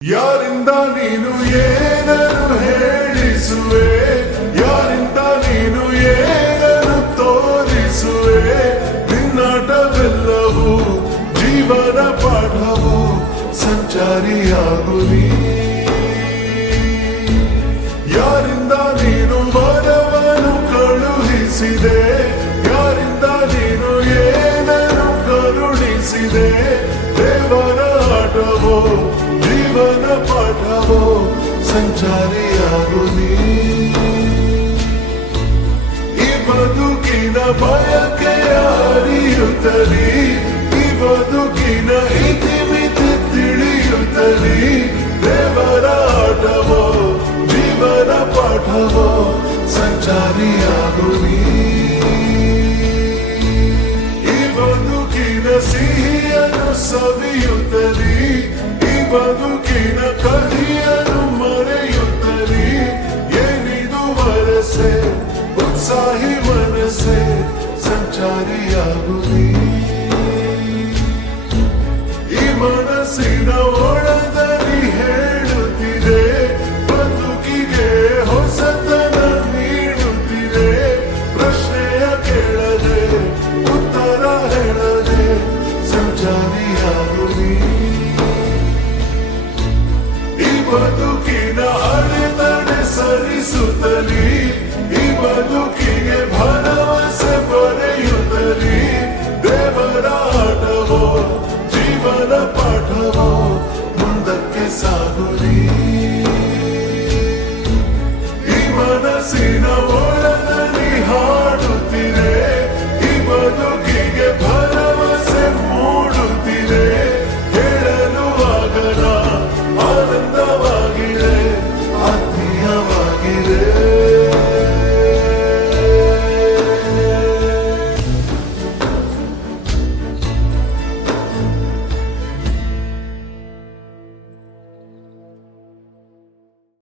ಯಾರಿಂದ ನೀನು ಏನನ್ನು ಹೇಳಿಸುವೆ, ಯಾರಿಂದ ನೀನು ಏನನ್ನು ತೋರಿಸುವೆ, ನಿನ್ನಾಟವೆಲ್ಲವೂ ಜೀವನ ಪಾಠವು ಸಂಚಾರಿಯಾಗು ನೀ. ಯಾರಿಂದ ನೀನು ವರವನ್ನು ಕಳುಹಿಸಿದೆ, ಯಾರಿಂದ ನೀನು ಏನನ್ನು ಕರುಣಿಸಿದೆ, ದೇವರ ಆಟವೋ ಜೀವನ ಪಾಠವೋ ಸಂಚಾರಿಯಾಗು ನೀ. ಈ ಬದುಕಿನ ಬಯಕೆಯ ಹರಿಯುತ್ತಲಿ, ಈ ಬದುಕಿನ ಇತಿಮಿತಿ ತಿಳಿಯುತ್ತಲಿ, ದೇವರ ಆಟವೋ ಜೀವನ ಪಾಠವೋ ಸಂಚಾರಿಯಾಗು ನೀ. ಈ ಬದುಕಿನ ಸಿಹಿಯನ್ನು ಸವಿಯುತ್ತಲಿ, ಈ ಬದುಕಿನ ಕಹಿಯನ್ನು ಮರೆಯುತ್ತಲಿ, ಏನಿದು ವರಸೆ ಉತ್ಸಾಹಿ ಮನಸ್ಸೆ ಸಂಚಾರಿಯಾಗು ನೀ. ಈ ಮನಸ್ಸಿನ ಒಳದಲ್ಲಿ ಹೇಳುತ್ತಿದೆ, ಬದುಕಿಗೆ ಹೊಸತನ ನೀಡುತ್ತಿದೆ, ಪ್ರಶ್ನೆಯ ಕೇಳದೆ ಉತ್ತರ ಹೇಳದೆ ಸಂಚಾರಿಯಾಗು ನೀ. ಈ ಬದುಕಿನ ಅಡೆತಡೆ ಸರಿಸುತ್ತಲಿ, ಈ ಬದುಕಿಗೆ ಭರವಸೆ ಪಡೆಯುತ್ತಲಿ, ದೇವರ ಆಟವೋ ಜೀವನ ಪಾಠವೋ ಮುಂದಕ್ಕೆ ಸಾಗುಲಿ. ಈ ಮನಸ್ಸಿನ ಒಳದಲ್ಲಿ ಹಾಡುತ್ತಿದೆ, ಈ ಬದುಕಿಗೆ ಭರವಸೆ ಮೂಡುತ್ತಿದೆ, ಹೇಳಲು ಆಗದ ಆನಂದವಾಗಿದೆ, ಆತ್ಮೀಯವಾಗಿದೆ.